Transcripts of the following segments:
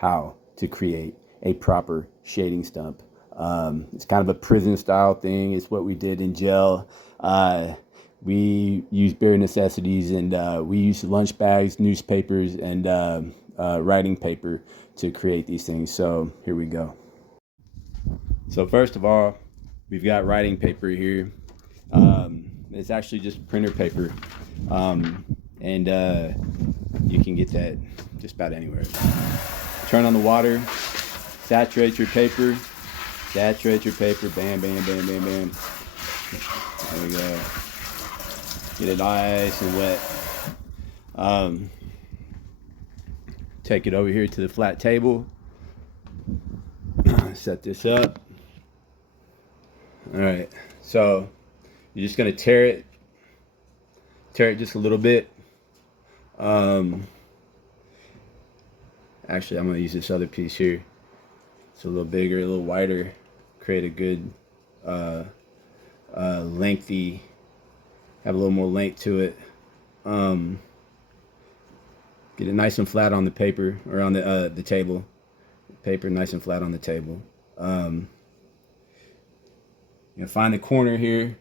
how to create a proper shading stump. It's kind of a prison style thing. It's what we did in jail. We use bare necessities, and we use lunch bags, newspapers, and writing paper to create these things. So here we go. So first of all, we've got writing paper here. It's actually just printer paper, and you can get that just about anywhere. Turn on the water, saturate your paper, bam, bam, bam, bam, bam. There we go. Get it nice and wet. Take it over here to the flat table. Set this up. All right, so you're just gonna tear it just a little bit. Actually, I'm gonna use this other piece here. It's a little bigger, a little wider, create a good lengthy, have a little more length to it. Get it nice and flat on the paper, or on the table. Paper nice and flat on the table. You know, find the corner here.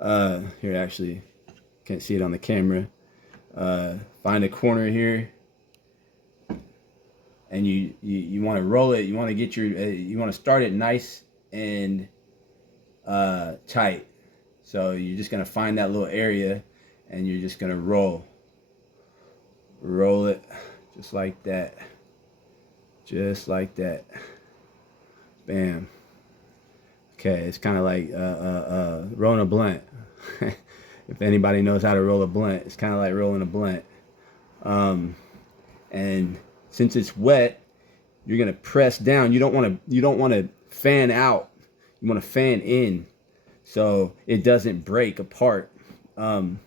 Here, actually, can't see it on the camera. Find a corner here, and you want to roll it. You want to get your you want to start it nice and tight. So you're just gonna find that little area, and you're just gonna roll it just like that, bam. Okay, it's kind of like rolling a blunt. If anybody knows how to roll a blunt, it's kind of like rolling a blunt. And since it's wet, you're gonna press down. You don't want to fan out. You want to fan in, so it doesn't break apart. And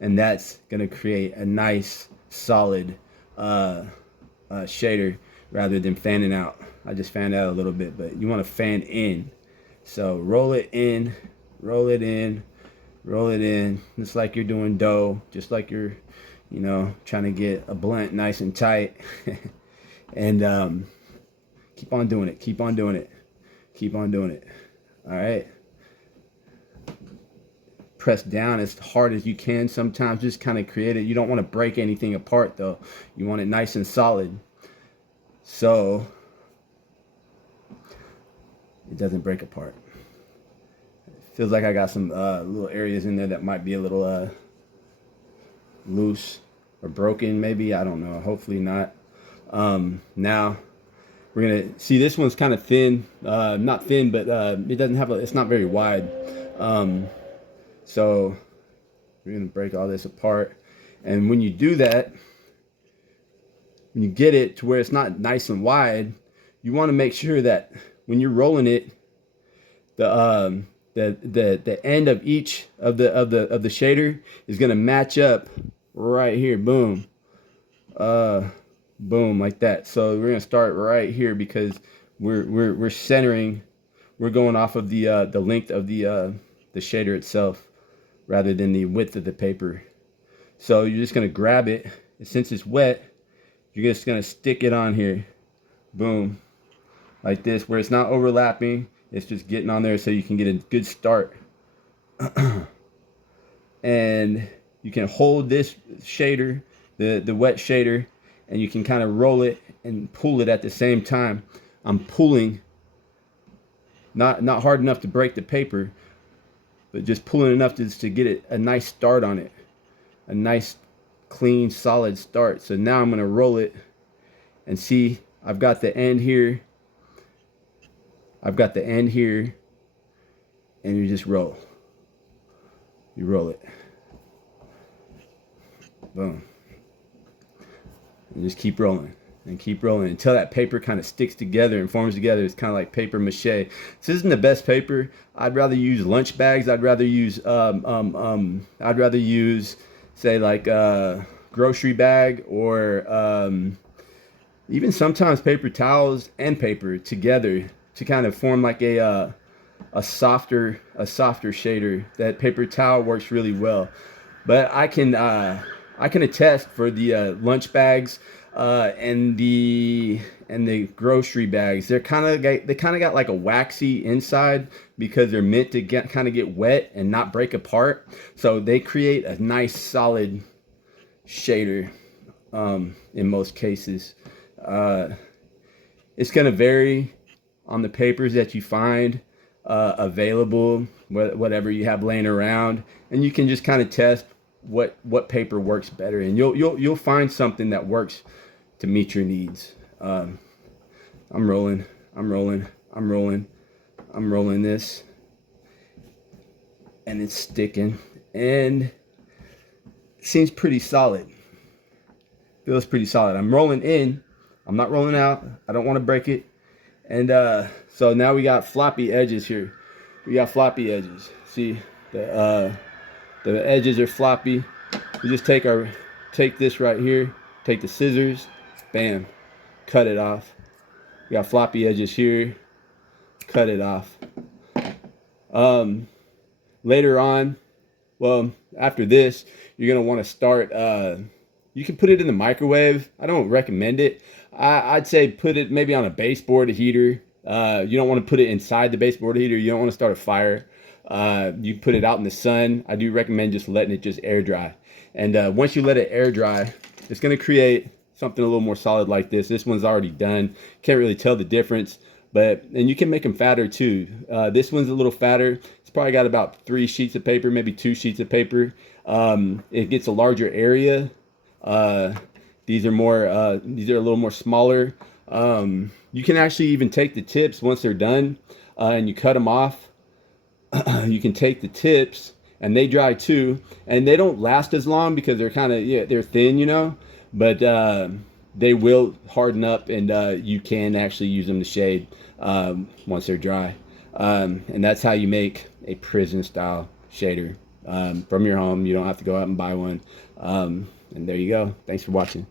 that's gonna create a nice, solid shader rather than fanning out. I just fanned out a little bit, but you want to fan in. So roll it in, roll it in, roll it in, just like you're doing dough, just like you're, you know, trying to get a blunt nice and tight. And keep on doing it, keep on doing it, keep on doing it. All right. Press down as hard as you can. Sometimes just kind of create it. You don't want to break anything apart though. You want it nice and solid, so it doesn't break apart. Feels like I got some little areas in there that might be a little loose or broken, maybe. I don't know. Hopefully not. Now we're gonna see, this one's kind of thin. Not thin, but it doesn't have it's not very wide. So we're gonna break all this apart. And when you do that, when you get it to where it's not nice and wide, you want to make sure that when you're rolling it, the end of each of the shader is gonna match up right here. Boom, boom, like that. So we're gonna start right here because we're centering. We're going off of the length of the shader itself rather than the width of the paper. So you're just gonna grab it, and since it's wet, you're just gonna stick it on here. Boom, like this, where it's not overlapping. It's just getting on there so you can get a good start. And you can hold this shader, the wet shader, and you can kind of roll it and pull it at the same time. I'm pulling, not hard enough to break the paper, but just pulling enough to get it a nice start on it. A nice, clean, solid start. So now I'm going to roll it, and see, I've got the end here. I've got the end here, and you just roll. You roll it. Boom. And just keep rolling and keep rolling until that paper kind of sticks together and forms together. It's kind of like paper mache. This isn't the best paper. I'd rather use lunch bags. I'd rather use say like grocery bag, or even sometimes paper towels and paper together to kind of form like a softer shader. That paper towel works really well, but I can attest for the lunch bags. And the grocery bags, they kind of got like a waxy inside because they're meant to get wet and not break apart. So they create a nice solid shader in most cases. It's going to vary on the papers that you find available, whatever you have laying around, and you can just kind of test what paper works better, and you'll find something that works to meet your needs. I'm rolling this, and it's sticking, and it seems pretty solid. Feels pretty solid. I'm rolling in. I'm not rolling out. I don't want to break it. And so now we got floppy edges here. We got floppy edges. See, the edges are floppy. We just take this right here, take the scissors, bam, cut it off. We got floppy edges here, cut it off. Later on, well, after this, you're gonna want to start. You can put it in the microwave. I don't recommend it. I'd say put it maybe on a baseboard heater. You don't want to put it inside the baseboard heater. You don't want to start a fire. You put it out in the sun. I do recommend just letting it just air dry. And once you let it air dry, it's going to create something a little more solid like this. This one's already done. Can't really tell the difference. And you can make them fatter too. This one's a little fatter. It's probably got about 3 sheets of paper, maybe 2 sheets of paper. It gets a larger area. These are a little more smaller. You can actually even take the tips once they're done, and you cut them off. You can take the tips, and they dry too, and they don't last as long because they're they're thin, you know, but they will harden up, and you can actually use them to shade once they're dry. And that's how you make a prison style shader from your home. You don't have to go out and buy one. And there you go. Thanks for watching.